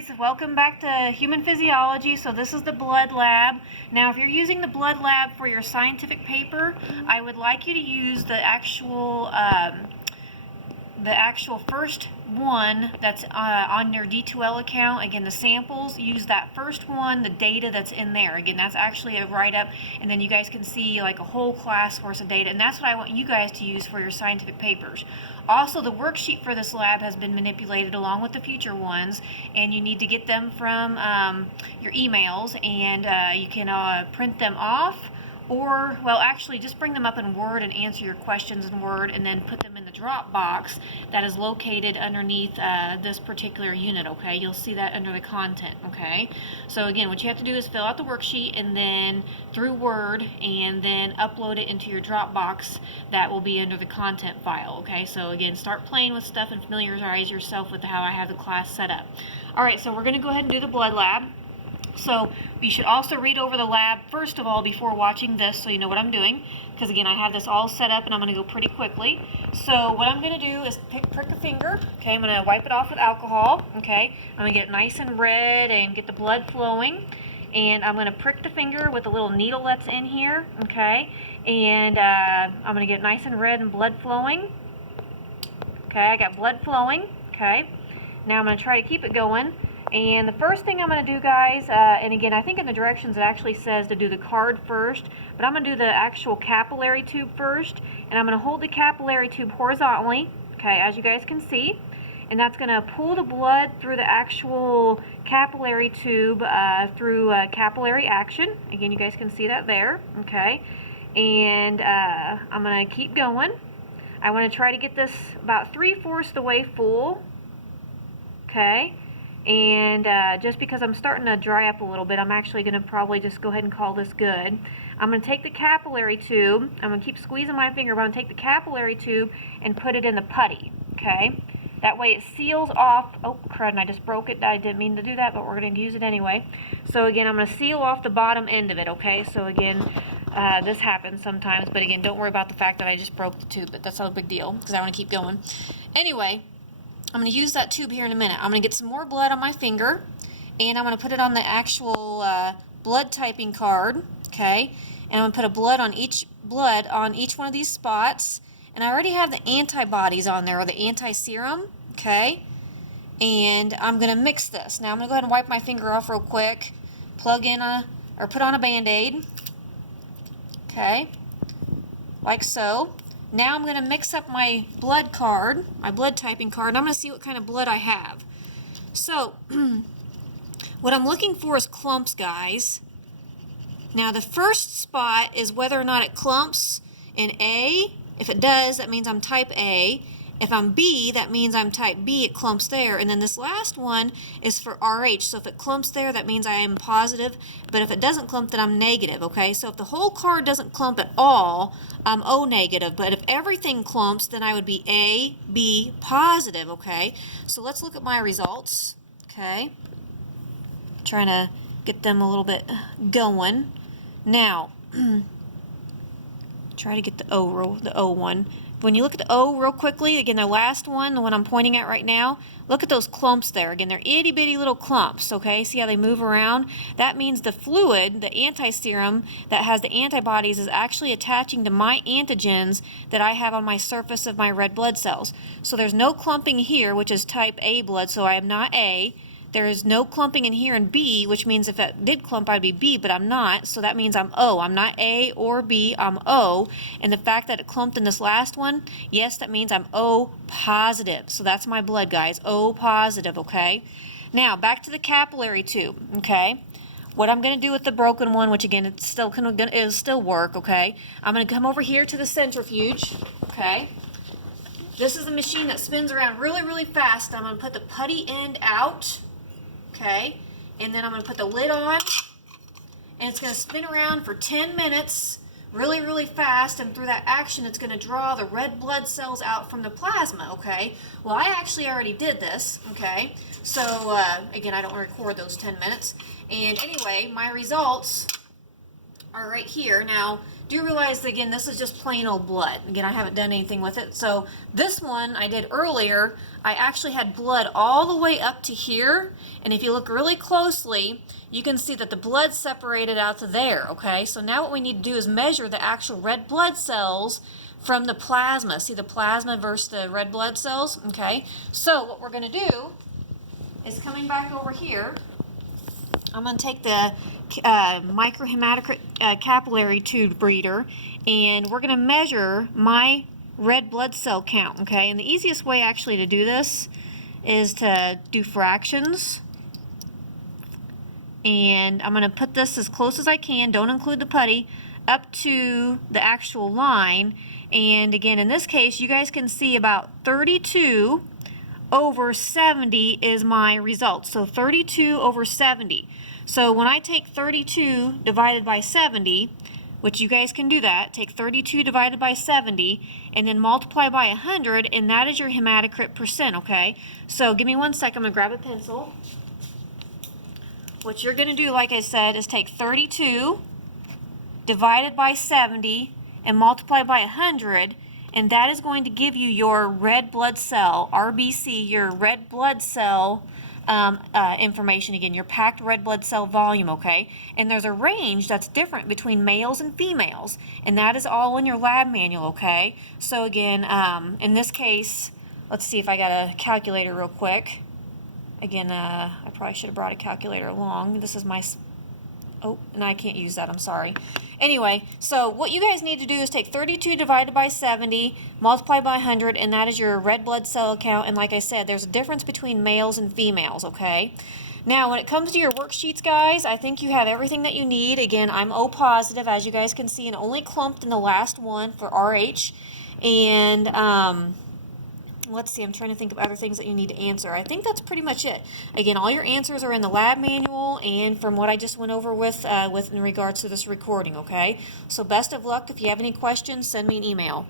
guys, welcome back to Human Physiology. So this is the blood lab. Now if you're using the blood lab for your scientific paper, I would like you to use the actual first one that's on your D2L account. Again, the samples, use that first one, the data that's in there. Again, that's actually a write-up, and then you guys can see like a whole class worth of data, and that's what I want you guys to use for your scientific papers. Also, the worksheet for this lab has been manipulated along with the future ones, and you need to get them from your emails, and you can print them off, or, well, actually, just bring them up in Word and answer your questions in Word, and then put them in the Dropbox that is located underneath this particular unit, okay? You'll see that under the content, okay? So again, what you have to do is fill out the worksheet, and then through Word, and then upload it into your Dropbox that will be under the content file, okay? So again, start playing with stuff and familiarize yourself with how I have the class set up. All right, so we're going to go ahead and do the blood lab. So you should also read over the lab first of all before watching this, so you know what I'm doing, because again, I have this all set up and I'm going to go pretty quickly. So what I'm going to do is prick a finger, okay? I'm going to wipe it off with alcohol, okay? I'm going to get it nice and red and get the blood flowing, and I'm going to prick the finger with the little needle that's in here, okay? And I'm going to get it nice and red and blood flowing. Okay, I got blood flowing, okay? Now I'm going to try to keep it going. And the first thing I'm going to do, guys, and again, I think in the directions it actually says to do the card first, but I'm going to do the actual capillary tube first, and I'm going to hold the capillary tube horizontally, okay, as you guys can see, and that's going to pull the blood through the actual capillary tube through capillary action. Again, you guys can see that there, okay, and I'm going to keep going. I want to try to get this about 3/4 the way full, okay. And just because I'm starting to dry up a little bit, I'm actually going to probably just go ahead and call this good. I'm going to take the capillary tube. I'm going to keep squeezing my finger, but I'm going to take the capillary tube and put it in the putty, okay? That way it seals off. Oh, crud, and I just broke it. I didn't mean to do that, but we're going to use it anyway. So again, I'm going to seal off the bottom end of it, okay? So again, this happens sometimes, but again, don't worry about the fact that I just broke the tube, but that's not a big deal because I want to keep going. Anyway, I'm going to use that tube here in a minute. I'm going to get some more blood on my finger, and I'm going to put it on the actual blood typing card, okay? And I'm going to put a blood on each one of these spots, and I already have the antibodies on there, or the anti-serum, okay? And I'm going to mix this. Now I'm going to go ahead and wipe my finger off real quick, put on a Band-Aid, okay, like so. Now I'm going to mix up my blood card, my blood typing card, and I'm going to see what kind of blood I have. So, what I'm looking for is clumps, guys. Now, the first spot is whether or not it clumps in A. If it does, that means I'm type A. If I'm B, that means I'm type B, it clumps there. And then this last one is for RH. So if it clumps there, that means I am positive. But if it doesn't clump, then I'm negative, okay? So if the whole card doesn't clump at all, I'm O negative. But if everything clumps, then I would be A, B, positive, okay? So let's look at my results, okay? Trying to get them a little bit going. Now, try to get the O one. When you look at the O real quickly, again, the last one, the one I'm pointing at right now, look at those clumps there. Again, they're itty-bitty little clumps, okay? See how they move around? That means the fluid, the anti-serum that has the antibodies, is actually attaching to my antigens that I have on my surface of my red blood cells. So there's no clumping here, which is type A blood, so I am not A. There is no clumping in here in B, which means if it did clump, I'd be B, but I'm not, so that means I'm O. I'm not A or B, I'm O. And the fact that it clumped in this last one, yes, that means I'm O positive. So that's my blood, guys, O positive, okay? Now, back to the capillary tube, okay? What I'm going to do with the broken one, which again, it'll still work, okay? I'm going to come over here to the centrifuge, okay? This is a machine that spins around really, really fast. I'm going to put the putty end out. Okay, and then I'm going to put the lid on, and it's going to spin around for 10 minutes really, really fast, and through that action it's going to draw the red blood cells out from the plasma, okay? Well, I actually already did this, okay? So, again, I don't record those 10 minutes. And anyway, my results are right here. Now, do realize that, again, this is just plain old blood. Again, I haven't done anything with it. So this one I did earlier, I actually had blood all the way up to here. And if you look really closely, you can see that the blood separated out to there, okay? So now what we need to do is measure the actual red blood cells from the plasma. See the plasma versus the red blood cells, okay? So what we're gonna do is coming back over here, I'm going to take the microhematocrit capillary tube reader, and we're going to measure my red blood cell count, okay? And the easiest way actually to do this is to do fractions. And I'm going to put this as close as I can, don't include the putty, up to the actual line. And again, in this case, you guys can see about 32 over 70 is my result. So 32 over 70. So when I take 32 divided by 70, which you guys can do that, take 32 divided by 70 and then multiply by 100, and that is your hematocrit percent, okay? So give me 1 second, I'm gonna grab a pencil. What you're gonna do, like I said, is take 32 divided by 70 and multiply by 100, and that is going to give you your red blood cell, RBC, your red blood cell information, again, your packed red blood cell volume, okay? And there's a range that's different between males and females, and that is all in your lab manual, okay? So again, in this case, let's see if I got a calculator real quick. Again, I probably should have brought a calculator along. This is my... Oh, and I can't use that, I'm sorry. Anyway, so what you guys need to do is take 32 divided by 70, multiply by 100, and that is your red blood cell count. And like I said, there's a difference between males and females, okay? Now, when it comes to your worksheets, guys, I think you have everything that you need. Again, I'm O positive, as you guys can see, and only clumped in the last one for RH. And, let's see, I'm trying to think of other things that you need to answer. I think that's pretty much it. Again, all your answers are in the lab manual and from what I just went over with in regards to this recording, okay? So best of luck. If you have any questions, send me an email.